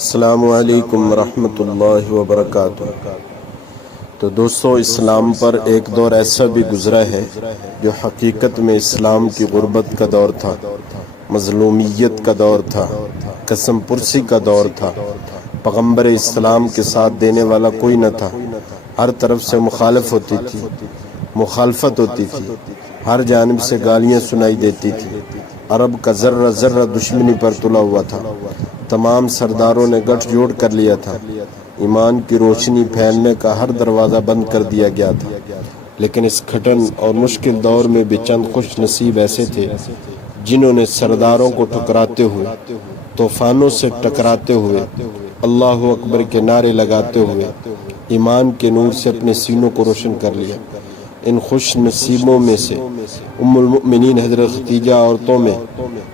السلام علیکم ورحمۃ اللہ وبرکاتہ۔ تو دوستو، اسلام پر ایک دور ایسا بھی گزرا ہے جو حقیقت میں اسلام کی غربت کا دور تھا، مظلومیت کا دور تھا، قسم پرسی کا دور تھا۔ پیغمبر اسلام کے ساتھ دینے والا کوئی نہ تھا، ہر طرف سے مخالفت ہوتی تھی، ہر جانب سے گالیاں سنائی دیتی تھی۔ عرب کا ذرہ ذرہ دشمنی پر تلا ہوا تھا، تمام سرداروں نے گٹھ جوڑ کر لیا تھا، ایمان کی روشنی پھیلنے کا ہر دروازہ بند کر دیا گیا تھا۔ لیکن اس کھٹن اور مشکل دور میں بھی چند خوش نصیب ایسے تھے جنہوں نے سرداروں کو ٹکراتے ہوئے، طوفانوں سے ٹکراتے ہوئے، اللہ اکبر کے نعرے لگاتے ہوئے ایمان کے نور سے اپنے سینوں کو روشن کر لیا۔ ان خوش نصیبوں میں سے ام المؤمنین حضرت خدیجہ عورتوں میں،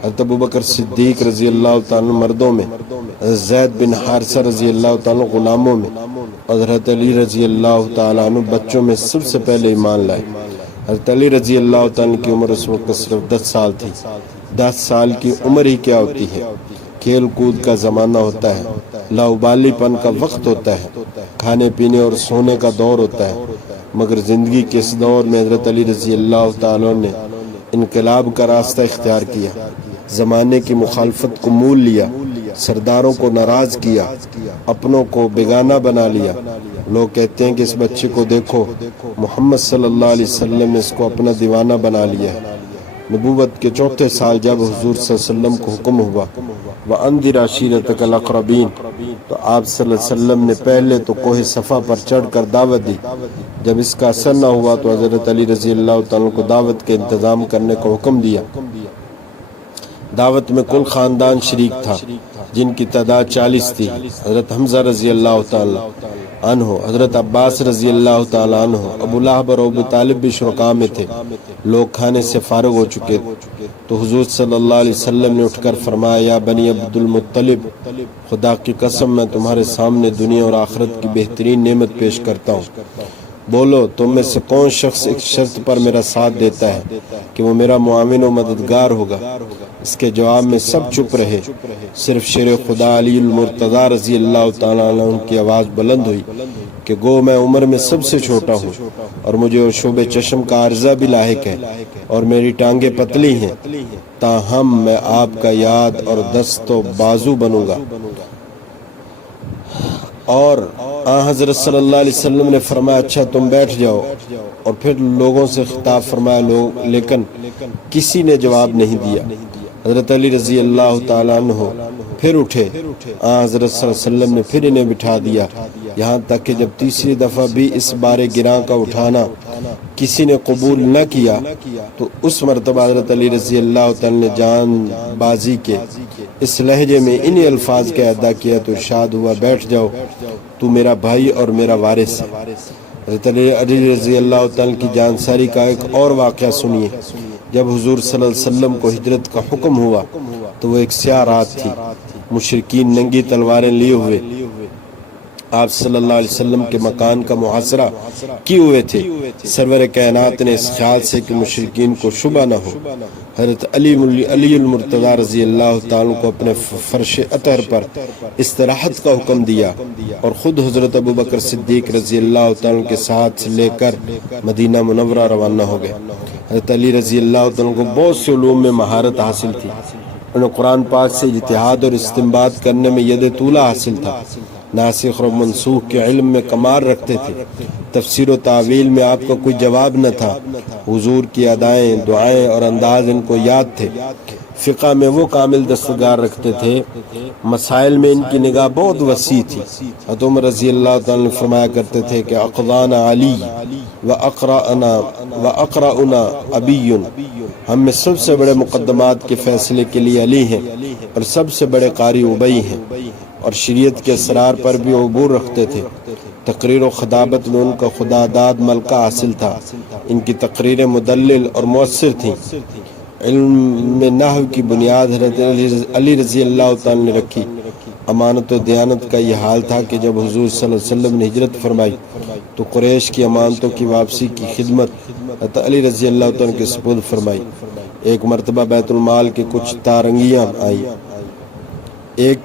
حضرت ابوبکر صدیق رضی اللہ تعالیٰ مردوں میں، زید بن حارثہ رضی اللہ تعالیٰ غلاموں میں، حضرت علی رضی اللہ تعالیٰ عنہ بچوں میں سب سے پہلے ایمان لائے۔ حضرت علی رضی اللہ تعالیٰ کی عمر اس وقت صرف 10 سال تھی۔ 10 سال کی عمر ہی کیا ہوتی ہے، کھیل کود کا زمانہ ہوتا ہے، لاؤبالی پن کا وقت ہوتا ہے، کھانے پینے اور سونے کا دور ہوتا ہے، مگر زندگی کے اس دور میں حضرت علی رضی اللہ تعالیٰ نے انقلاب کا راستہ اختیار کیا، زمانے کی مخالفت کو مول لیا، سرداروں کو ناراض کیا، اپنوں کو بیگانہ بنا لیا۔ لوگ کہتے ہیں کہ اس بچے کو دیکھو، محمد صلی اللہ علیہ وسلم نے اس کو اپنا دیوانہ بنا لیا ہے۔ نبوت کے 4تھے سال جب حضور صلی اللہ علیہ وسلم کو حکم ہوا وَأَنذِرْ عَشِيرَتَكَ الْأَقْرَبِينَ، تو آپ صلی اللہ علیہ وسلم نے پہلے تو کوہ صفا پر چڑھ کر دعوت دی۔ جب اس کا اثر نہ ہوا تو حضرت علی رضی اللہ تعالیٰ کو دعوت کے انتظام کرنے کا حکم دیا۔ دعوت میں کل خاندان شریک تھا جن کی تعداد 40 تھی۔ حضرت حمزہ رضی اللہ تعالیٰ عنہ، حضرت عباس رضی اللہ تعالیٰ عنہ، ابو لہب اور ابو طالب بھی شرکاء میں تھے۔ لوگ کھانے سے فارغ ہو چکے تو حضور صلی اللہ علیہ وسلم نے اٹھ کر فرمایا، یا بنی عبد المطلب، خدا کی قسم میں تمہارے سامنے دنیا اور آخرت کی بہترین نعمت پیش کرتا ہوں، بولو تم میں سے کون شخص ایک شرط پر میرا ساتھ دیتا ہے کہ وہ میرا معاون و مددگار ہوگا؟ اس کے جواب میں سب چپ رہے، صرف شیر خدا علی المرتضیٰ رضی اللہ تعالیٰ عنہ کی آواز بلند ہوئی کہ گو میں عمر میں سب سے چھوٹا ہوں اور مجھے شعب چشم کا عرضہ بھی لاحق ہے اور میری ٹانگیں پتلی ہیں، تاہم میں آپ کا یاد اور دست و بازو بنوں گا۔ اور حضرت صلی اللہ علیہ وسلم نے فرمایا، اچھا تم بیٹھ جاؤ، اور پھر لوگوں سے خطاب فرمایا، لیکن کسی نے جواب نہیں دیا۔ حضرت علی رضی اللہ تعالیٰ عنہ پھر اٹھے، حضرت صلی اللہ علیہ وسلم نے پھر انہیں بٹھا دیا، یہاں تک کہ جب تیسری دفعہ بھی اس بارے گراں کا اٹھانا کسی نے قبول نہ کیا تو اس مرتبہ حضرت علی رضی اللہ تعالیٰ نے جان بازی کے اس لہجے میں انہی الفاظ کا ادا کیا تو ارشاد ہوا، بیٹھ جاؤ، تو میرا بھائی اور میرا وارث ہے۔ حضرت علی رضی اللہ تعالیٰ کی جانساری کا ایک اور واقعہ سنیے۔ جب حضور صلی اللہ علیہ وسلم کو ہجرت کا حکم ہوا تو وہ ایک سیاہ رات تھی، مشرکین ننگی تلواریں لیے ہوئے آپ صلی اللہ علیہ وسلم کے مکان کا محاصرہ کیے ہوئے تھے۔ سرور کائنات نے اس خیال سے کہ مشرکین کو شبہ نہ ہو، حضرت علی المرتضیٰ رضی اللہ تعالیٰ کو اپنے فرش اطہر پر استراحت کا حکم دیا اور خود حضرت ابوبکر صدیق رضی اللہ تعالیٰ کے ساتھ لے کر مدینہ منورہ روانہ ہو گئے۔ حضرت علی رضی اللہ تعالیٰ کو بہت سے علوم میں مہارت حاصل تھی، انہیں قرآن پاک سے اجتہاد اور استنباط کرنے میں ید طولہ حاصل تھا، ناسخ اور منسوخ کے علم میں کمال رکھتے تھے، تفسیر و تعویل میں آپ کا کوئی جواب نہ تھا، حضور کی ادائیں، دعائیں اور انداز ان کو یاد تھے، فقہ میں وہ کامل دستگار رکھتے تھے، مسائل میں ان کی نگاہ بہت وسیع تھی۔ حضرت عمر رضی اللہ تعالیٰ نے فرمایا کرتے تھے کہ اقضانا علی وَأَقْرَأُنَا عَبِيٌّ، ہم میں سب سے بڑے مقدمات کے فیصلے کے لیے علی ہیں اور سب سے بڑے قاری ابی ہیں، اور شریعت کے اسرار پر بھی عبور رکھتے تھے۔ تقریر و خطابت میں ان کا خدا داد ملکہ حاصل تھا، ان کی تقریریں مدلل اور مؤثر تھیں۔ علم میں نحو کی بنیاد حضرت علی رضی اللہ تعالیٰ نے رکھی۔ امانت و دیانت کا یہ حال تھا کہ جب حضور صلی اللہ علیہ وسلم نے ہجرت فرمائی تو قریش کی امانتوں کی واپسی کی خدمت حضرت علی رضی اللہ تعالیٰ کے سپرد فرمائی۔ ایک مرتبہ بیت المال کے کچھ تارنگیاں آئیں ایک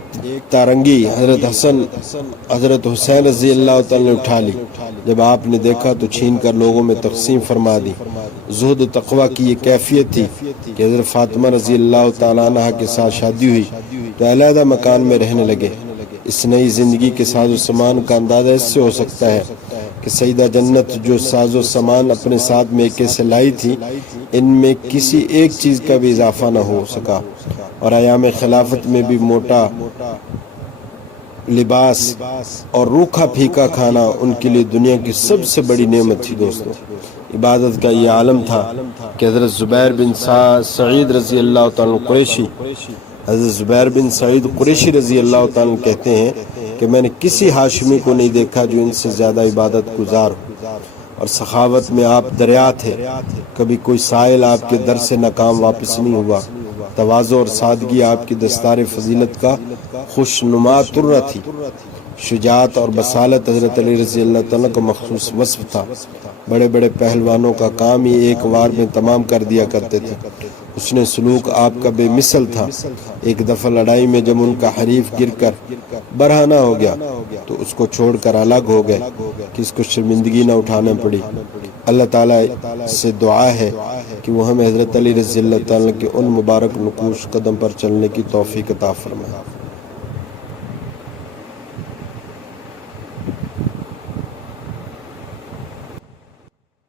تارنگی حضرت حسن حضرت حسین رضی اللہ تعالیٰ نے اٹھا لی، جب آپ نے دیکھا تو چھین کر لوگوں میں تقسیم فرما دی۔ زہد و تقوی کی یہ کیفیت تھی کہ حضرت فاطمہ رضی اللہ تعالیٰ عنہ کے ساتھ شادی ہوئی تو علیحدہ مکان میں رہنے لگے۔ اس نئی زندگی کے ساز و سامان کا اندازہ اس سے ہو سکتا ہے کہ سیدہ جنت جو ساز و سامان اپنے ساتھ میکے سے لائی تھی، ان میں کسی ایک چیز کا بھی اضافہ نہ ہو سکا، اور ایام خلافت میں بھی موٹا لباس اور روکھا پھیکا کھانا ان کے لیے دنیا کی سب سے بڑی نعمت تھی۔ دوستو، عبادت کا یہ عالم تھا کہ حضرت زبیر بن سعید رضی اللہ تعالیٰ قریشی، حضرت زبیر بن سعید قریشی رضی اللہ تعالیٰ کہتے ہیں کہ میں نے کسی ہاشمی کو نہیں دیکھا جو ان سے زیادہ عبادت گزار ہو، اور سخاوت میں آپ دریا تھے، کبھی کوئی سائل آپ کے در سے ناکام واپس نہیں ہوا۔ تواضع اور سادگی آپ کی دستار فضیلت کا خوشنما ترہ تھی۔ شجاعت اور بصالت حضرت علی رضی اللہ تعالیٰ کا مخصوص وصف تھا۔ بڑے بڑے پہلوانوں کا کام ہی ایک وار میں تمام کر دیا کرتے تھے۔ اس نے سلوک آپ کا بے مثل تھا۔ ایک دفعہ لڑائی میں جب ان کا حریف گر کر برہنہ ہو گیا تو اس کو چھوڑ کر الگ ہو گئے کہ اس کو شرمندگی نہ اٹھانا پڑی۔ اللہ تعالیٰ سے دعا ہے کہ وہ ہمیں حضرت علی رضی اللہ تعالیٰ کے ان مبارک نقوش قدم پر چلنے کی توفیق عطا فرمائے۔